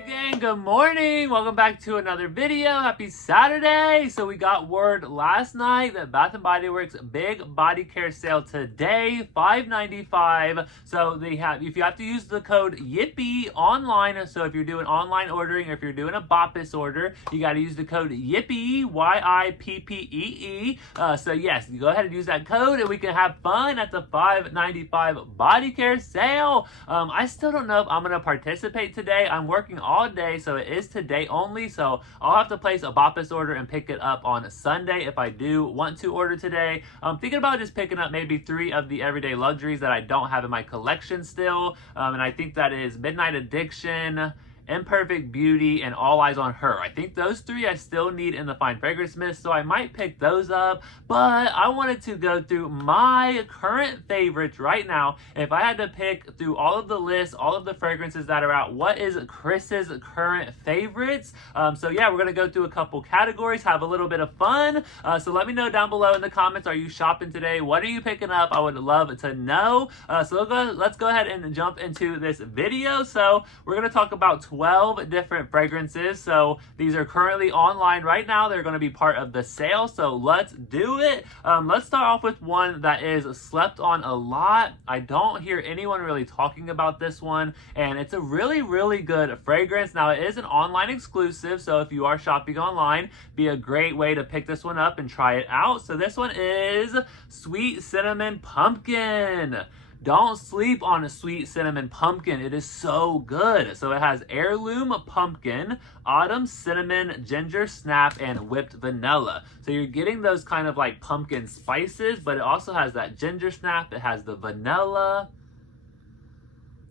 Alright gang, good morning. Welcome back to another video. Happy Saturday. So we got word last night that Bath & Body Works big body care sale today, $5.95. So they have, if you have to use the code YIPPY online, so if you're doing online ordering or if you're doing a BOPIS order, you got to use the code YIPPY, YIPPEE. So yes, you go ahead and use that code and we can have fun at the $5.95 body care sale. I still don't know if I'm going to participate today. I'm working all day, so it is today only, so I'll have to place a BOPIS order and pick it up on Sunday if I do want to order today. I'm thinking about just picking up maybe 3 of the everyday luxuries that I don't have in my collection still, and I think that is Midnight Addiction, Imperfect Beauty, and All Eyes on Her. I think those 3 I still need in the Fine Fragrance Mist, so I might pick those up, but I wanted to go through my current favorites right now. If I had to pick through all of the lists, all of the fragrances that are out, what is Chris's current favorites? So yeah, we're going to go through a couple categories, have a little bit of fun. So let me know down below in the comments, are you shopping today? What are you picking up? I would love to know. So let's go ahead and jump into this video. So we're going to talk about 12 different fragrances. So these are currently online right now. They're going to be part of the sale. So let's do it. Let's start off with one that is slept on a lot. I don't hear anyone really talking about this one, and it's a really, really good fragrance. Now, it is an online exclusive, so if you are shopping online, be a great way to pick this one up and try it out. So this one is Sweet Cinnamon Pumpkin. Don't sleep on a Sweet Cinnamon Pumpkin. It is so good. So it has Heirloom Pumpkin, Autumn Cinnamon, Ginger Snap, and Whipped Vanilla. So you're getting those kind of like pumpkin spices, but it also has that ginger snap. It has the vanilla.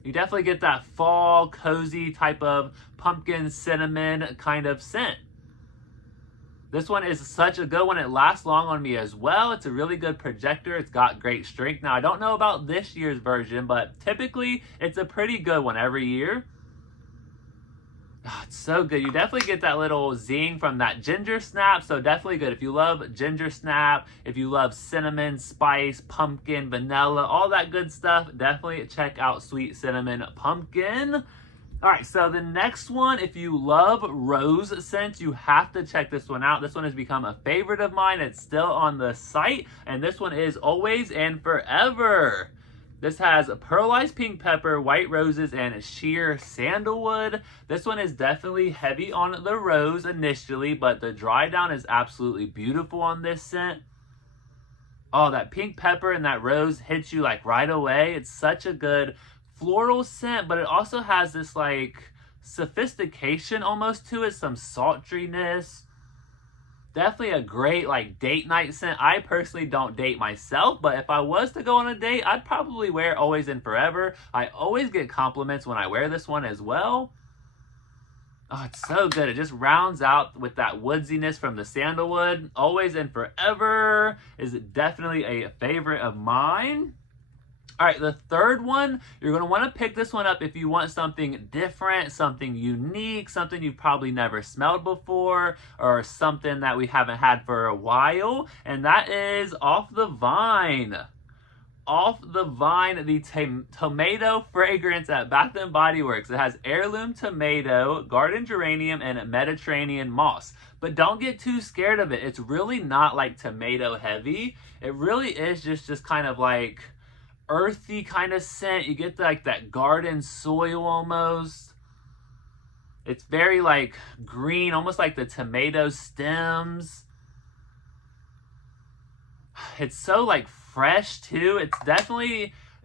You definitely get that fall, cozy type of pumpkin cinnamon kind of scent. This one is such a good one. It lasts long on me as well. It's a really good projector. It's got great strength. Now, I don't know about this year's version, but typically it's a pretty good one every year. Oh, it's so good. You definitely get that little zing from that ginger snap. So definitely good. If you love ginger snap, if you love cinnamon, spice, pumpkin, vanilla, all that good stuff, definitely check out Sweet Cinnamon Pumpkin. All right, so the next one, if you love rose scents, you have to check this one out. This one has become a favorite of mine. It's still on the site, and this one is Always and Forever. This has pearlized pink pepper, white roses, and sheer sandalwood. This one is definitely heavy on the rose initially, but the dry down is absolutely beautiful on this scent. Oh, that pink pepper and that rose hits you like right away. It's such a good floral scent, but it also has this like sophistication almost to it, some sultriness. Definitely a great like date night scent. I personally don't date myself, but if I was to go on a date, I'd probably wear Always and Forever. I always get compliments when I wear this one as well. Oh, it's so good. It just rounds out with that woodsiness from the sandalwood. Always and Forever is definitely a favorite of mine. All right, the third one, you're going to want to pick this one up if you want something different, something unique, something you've probably never smelled before, or something that we haven't had for a while, and that is Off the Vine. Off the Vine, the tomato fragrance at Bath & Body Works. It has heirloom tomato, garden geranium, and Mediterranean moss. But don't get too scared of it. It's really not like tomato heavy. It really is just kind of like earthy kind of scent. You get like that garden soil almost. It's very like green, almost like the tomato stems. It's so like fresh too.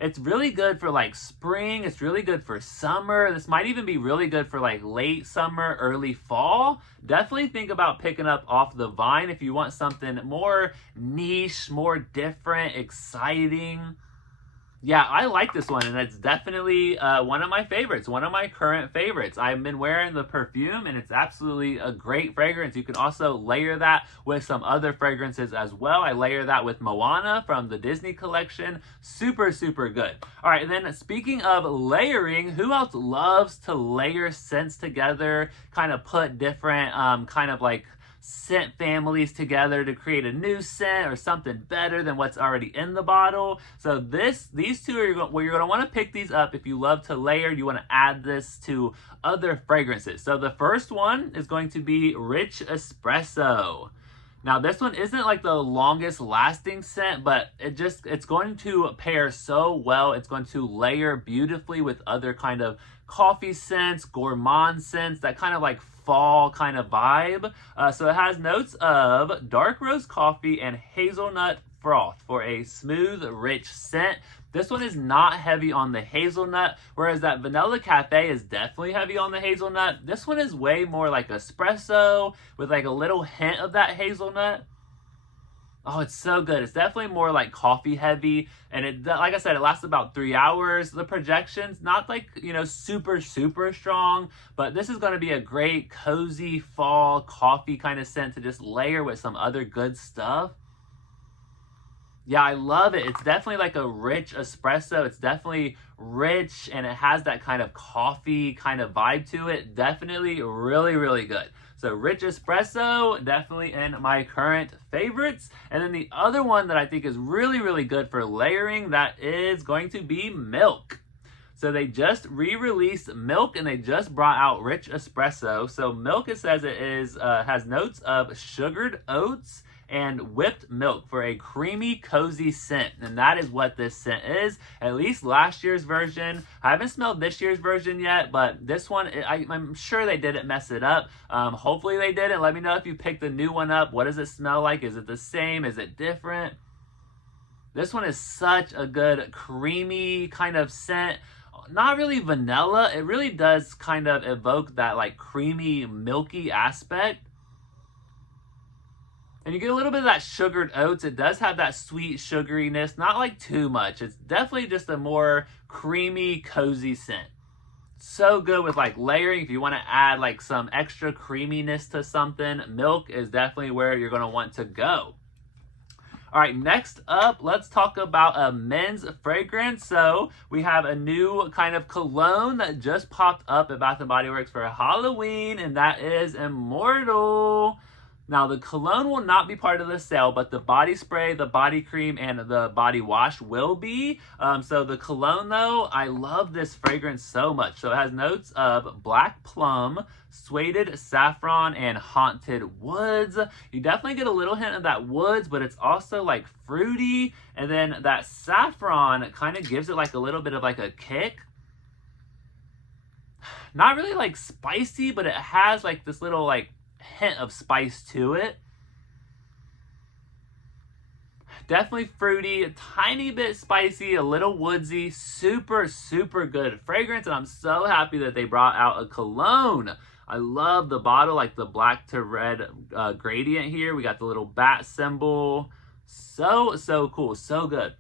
It's really good for like spring. It's really good for summer. This might even be really good for like late summer, early fall. Definitely think about picking up Off the Vine if you want something more niche, more different, exciting. Yeah, I like this one, and it's definitely one of my favorites, one of my current favorites. I've been wearing the perfume, and it's absolutely a great fragrance. You can also layer that with some other fragrances as well. I layer that with Moana from the Disney collection. Super, super good. All right, and then speaking of layering, who else loves to layer scents together, kind of put different kind of like scent families together to create a new scent or something better than what's already in the bottle. So these two are you're going to want to pick these up if you love to layer. You want to add this to other fragrances. So the first one is going to be Rich Espresso. Now this one isn't like the longest lasting scent, but it's going to pair so well. It's going to layer beautifully with other kind of coffee scents, gourmand scents, that kind of like fall kind of vibe. So it has notes of dark roast coffee and hazelnut froth for a smooth, rich scent. This one is not heavy on the hazelnut, whereas that Vanilla Cafe is definitely heavy on the hazelnut. This one is way more like espresso with like a little hint of that hazelnut. Oh, it's so good. It's definitely more like coffee heavy. And it, like I said, it lasts about 3 hours. The projection's not like, super, super strong, but this is going to be a great cozy fall coffee kind of scent to just layer with some other good stuff. Yeah, I love it. It's definitely like a rich espresso. It's definitely rich and it has that kind of coffee kind of vibe to it. Definitely really, really good. So rich espresso, definitely in my current favorites. And then the other one that I think is really, really good for layering, that is going to be Milk. So they just re-released Milk and they just brought out Rich Espresso. So Milk, it says it is has notes of sugared oats and whipped milk for a creamy, cozy scent. And that is what this scent is, at least last year's version. I haven't smelled this year's version yet, but this one, I'm sure they didn't mess it up. Hopefully they didn't. Let me know if you picked the new one up. What does it smell like? Is it the same? Is it different? This one is such a good, creamy kind of scent. Not really vanilla. It really does kind of evoke that like creamy, milky aspect. And you get a little bit of that sugared oats. It does have that sweet sugariness, not like too much. It's definitely just a more creamy, cozy scent. So good with like layering. If you want to add like some extra creaminess to something, Milk is definitely where you're going to want to go. All right, next up, let's talk about a men's fragrance. So we have a new kind of cologne that just popped up at Bath & Body Works for Halloween, and that is Immortal. Now, the cologne will not be part of the sale, but the body spray, the body cream, and the body wash will be. So the cologne, though, I love this fragrance so much. So it has notes of black plum, suede saffron, and haunted woods. You definitely get a little hint of that woods, but it's also like fruity. And then that saffron kind of gives it like a little bit of like a kick. Not really like spicy, but it has like this little like hint of spice to it. Definitely fruity, a tiny bit spicy, a little woodsy, super, super good fragrance. And I'm so happy that they brought out a cologne. I love the bottle, like the black to red gradient here. We got the little bat symbol. So, so cool. So good.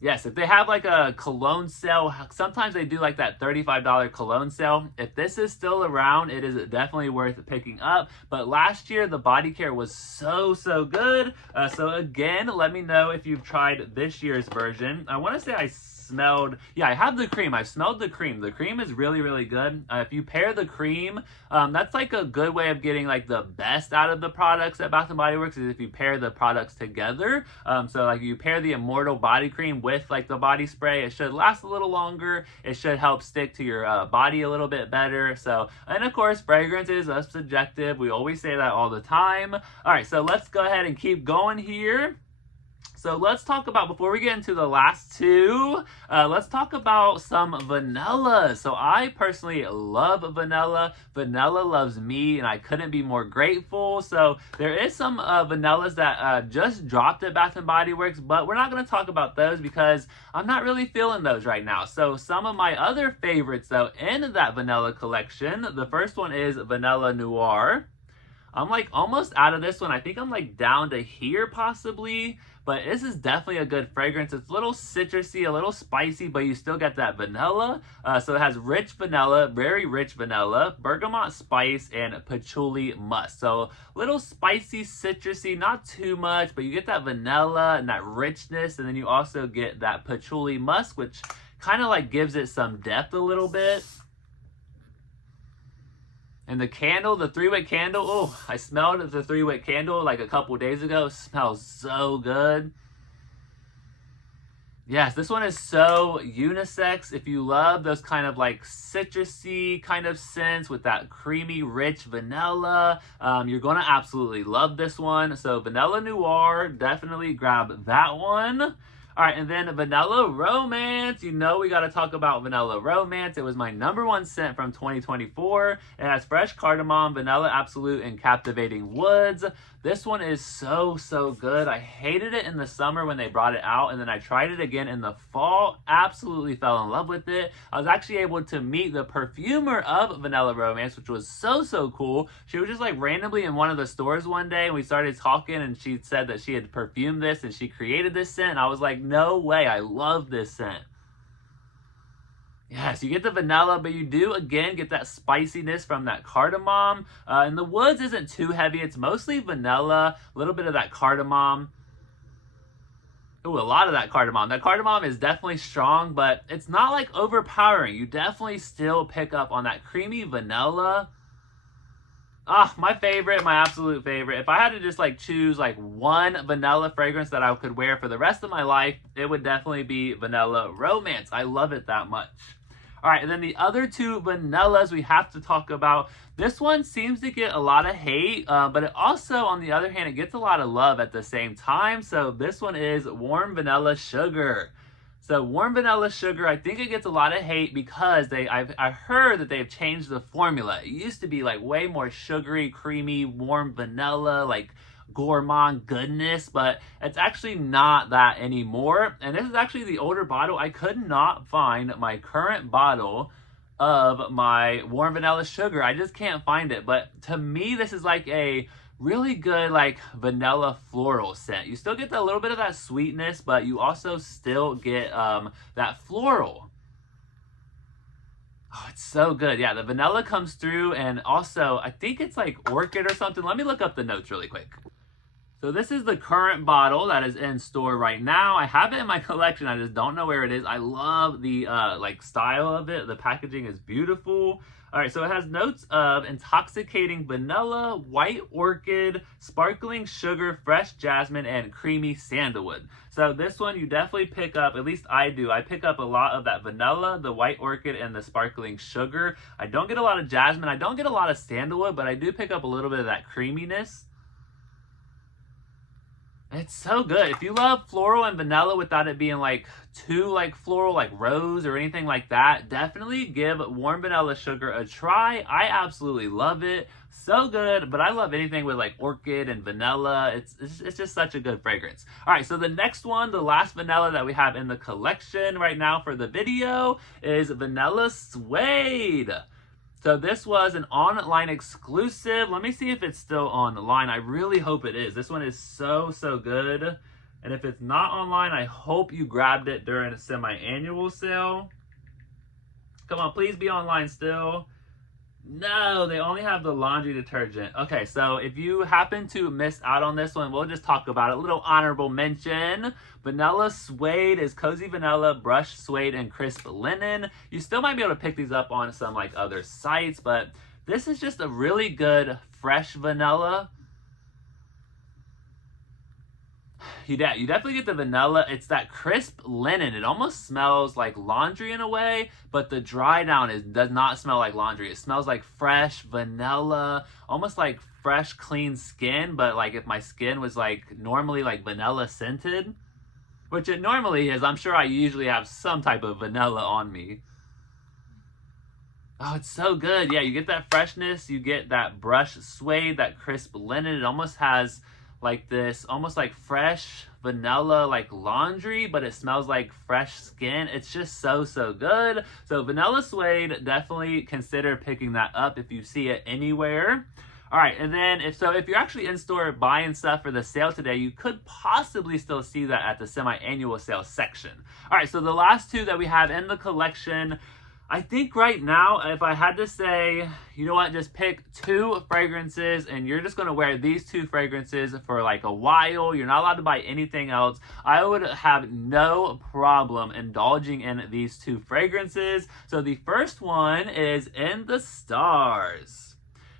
Yes, if they have like a cologne sale, sometimes they do like that $35 cologne sale. If this is still around, it is definitely worth picking up. But last year, the body care was so, so good. So again, let me know if you've tried this year's version. I want to say I smelled, yeah, I have the cream. I've smelled the cream. The cream is really, really good. If you pair the cream, that's like a good way of getting like the best out of the products at Bath & Body Works, is if you pair the products together. So like you pair the Immortal body cream with like the body spray, it should last a little longer. It should help stick to your body a little bit better. So, and of course, fragrance is subjective. We always say that all the time. All right, so let's go ahead and keep going here. So let's talk about, before we get into the last two, let's talk about some vanilla. So I personally love vanilla. Vanilla loves me, and I couldn't be more grateful. So there is some vanillas that just dropped at Bath & Body Works, but we're not going to talk about those because I'm not really feeling those right now. So some of my other favorites, though, in that vanilla collection, the first one is Vanilla Noir. I'm like almost out of this one. I think I'm like down to here possibly, but this is definitely a good fragrance. It's a little citrusy, a little spicy, but you still get that vanilla. So it has rich vanilla, very rich vanilla, bergamot spice, and patchouli musk. So little spicy, citrusy, not too much, but you get that vanilla and that richness, and then you also get that patchouli musk, which kind of like gives it some depth a little bit. And the candle, the 3-wick candle, oh, I smelled the 3-wick candle like a couple days ago. It smells so good. Yes, this one is so unisex. If you love those kind of like citrusy kind of scents with that creamy, rich vanilla, you're going to absolutely love this one. So Vanilla Noir, definitely grab that one. All right, and then Vanilla Romance. You know we got to talk about Vanilla Romance. It was my #1 scent from 2024. It has fresh cardamom, vanilla absolute, and captivating woods. This one is so, so good. I hated it in the summer when they brought it out, and then I tried it again in the fall. Absolutely fell in love with it. I was actually able to meet the perfumer of Vanilla Romance, which was so, so cool. She was just like randomly in one of the stores one day, and we started talking, and she said that she had perfumed this, and she created this scent, and I was like, no way, I love this scent. Yes, you get the vanilla, but you do, again, get that spiciness from that cardamom. And the woods isn't too heavy. It's mostly vanilla, a little bit of that cardamom. Ooh, a lot of that cardamom. That cardamom is definitely strong, but it's not like overpowering. You definitely still pick up on that creamy vanilla. Ah, my favorite, my absolute favorite. If I had to just like choose like one vanilla fragrance that I could wear for the rest of my life, it would definitely be Vanilla Romance. I love it that much. All right, and then the other two vanillas we have to talk about. This one seems to get a lot of hate, but it also, on the other hand, it gets a lot of love at the same time. So this one is Warm Vanilla Sugar. So Warm Vanilla Sugar, I think it gets a lot of hate because I heard that they've changed the formula. It used to be like way more sugary, creamy, warm vanilla, like gourmand goodness, but it's actually not that anymore. And this is actually the older bottle. I could not find my current bottle of my Warm Vanilla Sugar. I just can't find it. But to me, this is like a really good like vanilla floral scent. You still get a little bit of that sweetness, but you also still get that floral. Oh, it's so good. Yeah, the vanilla comes through, and also I think it's like orchid or something. Let me look up the notes really quick. So this is the current bottle that is in store right now. I have it in my collection. I just don't know where it is. I love the like style of it. The packaging is beautiful. All right, so it has notes of intoxicating vanilla, white orchid, sparkling sugar, fresh jasmine, and creamy sandalwood. So this one you definitely pick up, at least I do. I pick up a lot of that vanilla, the white orchid, and the sparkling sugar. I don't get a lot of jasmine. I don't get a lot of sandalwood, but I do pick up a little bit of that creaminess. It's so good. If you love floral and vanilla without it being like too like floral, like rose or anything like that, definitely give Warm Vanilla Sugar a try. I absolutely love it. So good, but I love anything with like orchid and vanilla. It's just such a good fragrance. All right, so the next one, the last vanilla that we have in the collection right now for the video is Vanilla Suede. So this was an online exclusive. Let me see if it's still online. I really hope it is. This one is so, so good. And if it's not online, I hope you grabbed it during a semi-annual sale. Come on, please be online still. No, they only have the laundry detergent. Okay, so if you happen to miss out on this one, we'll just talk about it. A little honorable mention. Vanilla Suede is cozy vanilla, brushed suede, and crisp linen. You still might be able to pick these up on some like other sites, but this is just a really good fresh vanilla. You definitely get the vanilla. It's that crisp linen. It almost smells like laundry in a way, but the dry down does not smell like laundry. It smells like fresh vanilla, almost like fresh, clean skin, but like if my skin was like normally like vanilla scented, which it normally is. I'm sure I usually have some type of vanilla on me. Oh, it's so good. Yeah, you get that freshness. You get that brushed suede, that crisp linen. It almost has like this almost like fresh vanilla like laundry, but it smells like fresh skin. It's just so, so good. So Vanilla Suede, definitely consider picking that up if you see it anywhere. All right, and then if you're actually in store buying stuff for the sale today, you could possibly still see that at the semi-annual sale section. All right, so the last two that we have in the collection, I think right now, if I had to say, you know what, just pick two fragrances and you're just going to wear these two fragrances for like a while. You're not allowed to buy anything else. I would have no problem indulging in these two fragrances. So the first one is In the Stars.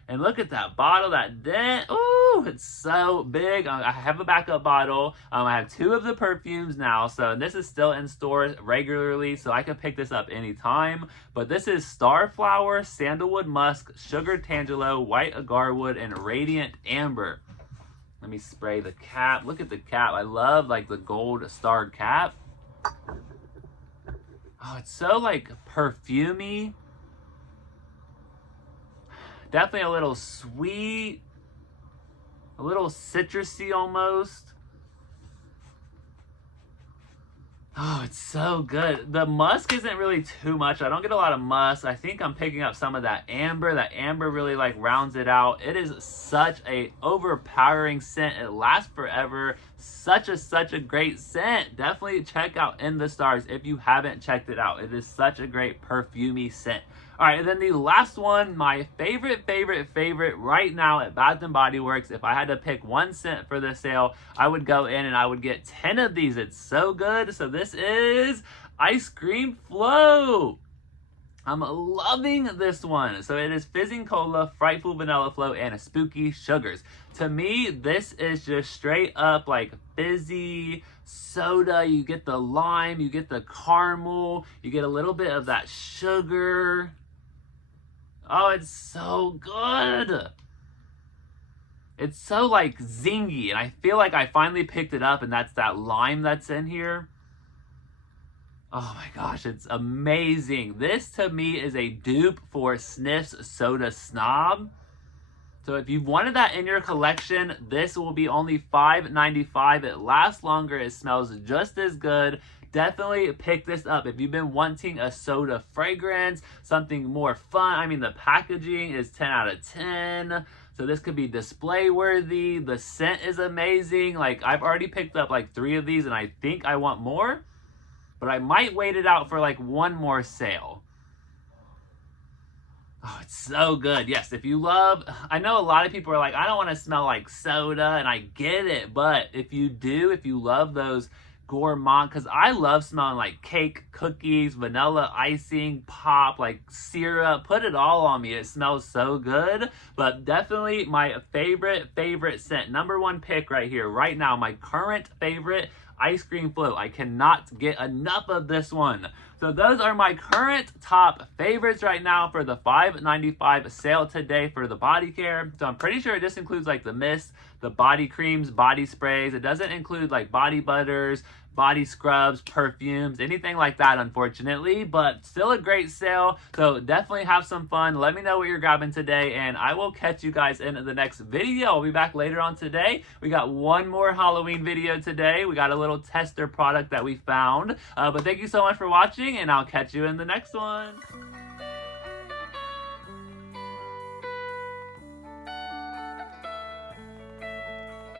And look at that bottle, that dent. Ooh, it's so big. I have a backup bottle. I have 2 of the perfumes now. So this is still in stores regularly, so I can pick this up anytime. But this is Starflower, Sandalwood Musk, Sugar Tangelo, White Agarwood, and Radiant Amber. Let me spray the cap. Look at the cap. I love like the gold starred cap. Oh, it's so like perfumey. Definitely a little sweet, a little citrusy almost. Oh, it's so good. The musk isn't really too much. I don't get a lot of musk. I think I'm picking up some of that amber. That amber really like rounds it out. It is such a overpowering scent. It lasts forever. Such a great scent. Definitely check out In the Stars if you haven't checked it out. It is such a great perfumey scent. All right, and then the last one, my favorite right now at Bath & Body Works. If I had to pick one scent for the sale, I would go in and I would get 10 of these. It's so good. So this is Ice Cream Flow. I'm loving this one. So it is Fizzing Cola, Frightful Vanilla Flow, and Spooky Sugars. To me, this is just straight up like fizzy soda. You get the lime, you get the caramel, you get a little bit of that sugar. Oh, it's so good. It's so like zingy, and I feel like I finally picked it up, and that's that lime that's in here. Oh my gosh, it's amazing. This to me is a dupe for Sniff's Soda Snob. So if you wanted that in your collection, this will be only $5.95. It lasts longer, it smells just as good. Definitely pick this up if you've been wanting a soda fragrance, something more fun. I mean, the packaging is 10 out of 10. So this could be display worthy. The scent is amazing. Like, I've already picked up like 3 of these and I think I want more, but I might wait it out for like one more sale. Oh, it's so good. Yes, if you love, I know a lot of people are like, I don't want to smell like soda, and I get it, but if you do, if you love those gourmand, because I love smelling like cake, cookies, vanilla icing, pop, like syrup, put it all on me. It smells so good. But definitely my favorite scent, number 1 pick right here, right now, my current favorite, Ice Cream Flow. I cannot get enough of this one. So those are my current top favorites right now for the $5.95 sale today for the body care. So I'm pretty sure it just includes like the mist, the body creams, body sprays. It doesn't include like body butters, body scrubs, perfumes, anything like that, unfortunately, but still a great sale. So definitely have some fun. Let me know what you're grabbing today, and I will catch you guys in the next video. I'll be back later on today. We got one more Halloween video today. We got a little tester product that we found, but thank you so much for watching, and I'll catch you in the next one.